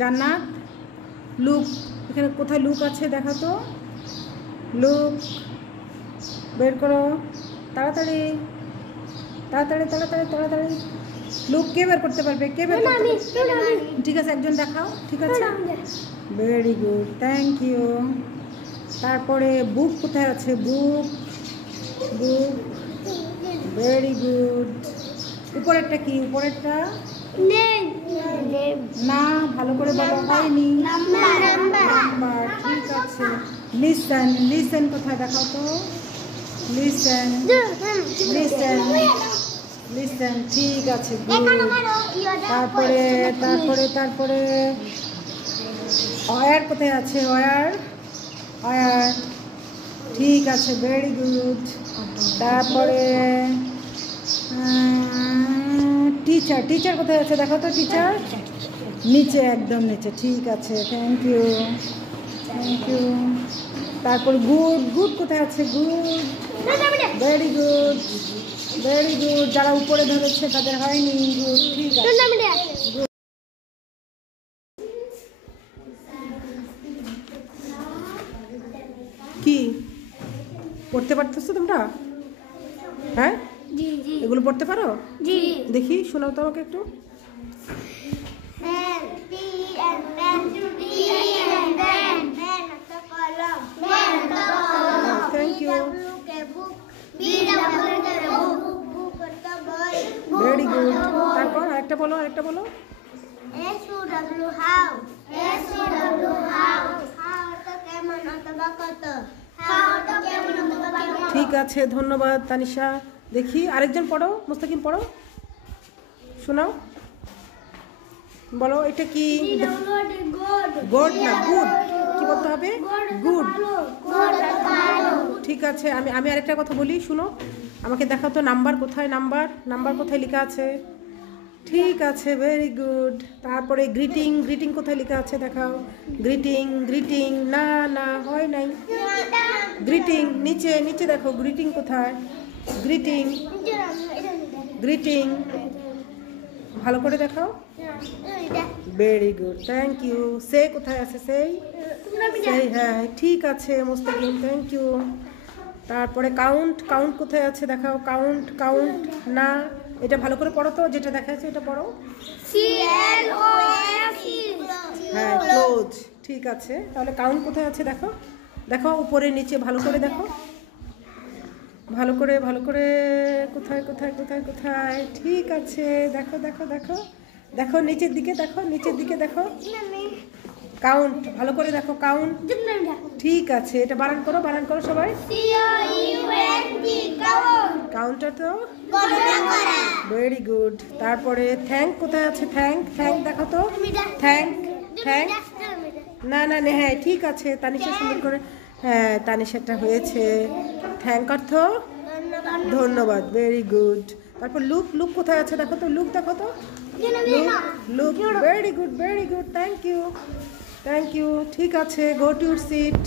জান্নাত, লুক। এখানে কোথায় লুক আছে দেখা তো? লুক বের করো তাড়াতাড়ি তাড়াতাড়ি তাড়াতাড়ি তাড়াতাড়ি। লুক কে বের করতে পারবে? কে বের করতে পারবে? ঠিক আছে, একজন দেখাও। ঠিক আছে, ভেরি গুড, থ্যাংক ইউ। তারপরে বুক কোথায় আছে? বুক, বুক, ভেরি গুড। উপরেরটা কি? উপরেরটা না, ভালো করে বলা হয়নি। নাম্বার, ঠিক আছে। লিসেন, লিসেন কোথায় দেখাও তো? লিসেন, লিসেন, লিসেন, ঠিক আছে, গুড। তারপরে তারপরে তারপরে অয়ার কোথায় আছে? অয়ার, অয়ার, ঠিক আছে, ভেরি গুড। তারপরে টিচার, টিচার কোথায় আছে দেখো তো? টিচার নিচে, একদম নিচে, ঠিক আছে, থ্যাংক ইউ, থ্যাংক ইউ। তারপর গুড, গুড কোথায় আছে? Good, very good, very good. যারা উপরে ধরেছে তাদের হয়নি, গুড, ঠিক আছে। কি পড়তে পারতেছো তোমরা? হ্যাঁ, এগুলো পড়তে পারো? দেখি, শোনাও তো আমাকে একটু। Thank you, very good. তারপর আরেকটা বলো, আরেকটা বলো। ঠিক আছে, ধন্যবাদ তানিশা। দেখি আরেকজন পড়ো, মুস্তাকিম পড়ো, শোনাও, বলো এটা কি? গুড না গুড, কি বলতে হবে? গুড, ঠিক আছে। আমি আরেকটা কথা বলি, শুনো, আমাকে দেখাও তো নাম্বার কোথায়? নাম্বার, নাম্বার কোথায় লেখা আছে? ঠিক আছে, ভেরি গুড। তারপরে গ্রিটিং, গ্রিটিং কোথায় লেখা আছে দেখাও? গ্রিটিং, গ্রিটিং, না না হয় নাই। গ্রিটিং নিচে, নিচে দেখো, গ্রিটিং কোথায়? গ্রিটিং, গ্রিটিং, ভালো করে দেখাও। Very good, thank you. সে কোথায় আছে? সেই, সেই, হ্যাঁ ঠিক আছে মুস্তাকিম, থ্যাংক ইউ। তারপরে কাউন্ট, কাউন্ট কোথায় আছে দেখাও? কাউন্ট, কাউন্ট, না, এটা ভালো করে পড়ো তো, যেটা দেখা যাচ্ছে এটা পড়ো। হ্যাঁ, ক্লোজ, ঠিক আছে। তাহলে কাউন্ট কোথায় আছে দেখো? দেখো উপরে নিচে, ভালো করে দেখো, ভালো করে, ভালো করে, কোথায় কোথায় কোথায় কোথায়? ঠিক আছে, দেখো দেখো দেখো দেখো, নিচের দিকে দেখো, নিচের দিকে দেখো, কাউন্ট, ভালো করে দেখো, কাউন্ট, ঠিক আছে। এটা বানান করো, বানান করো সবাই। কাউন্টটা তো ভেরি গুড। তারপরে থ্যাঙ্ক কোথায় আছে? থ্যাঙ্ক, থ্যাঙ্ক দেখো তো, থ্যাঙ্ক, থ্যাঙ্ক, না না না, হ্যাঁ ঠিক আছে, তানিশা সুন্দর করে, হ্যাঁ তানিশাটা হয়েছে। থ্যাঙ্ক অর্থ ধন্যবাদ, ভেরি গুড। তারপর লুক, লুক কোথায় আছে দেখো তো? লুক দেখো তো, look, very good, very good, thank you, thank you, ঠিক আছে। Go to your seat.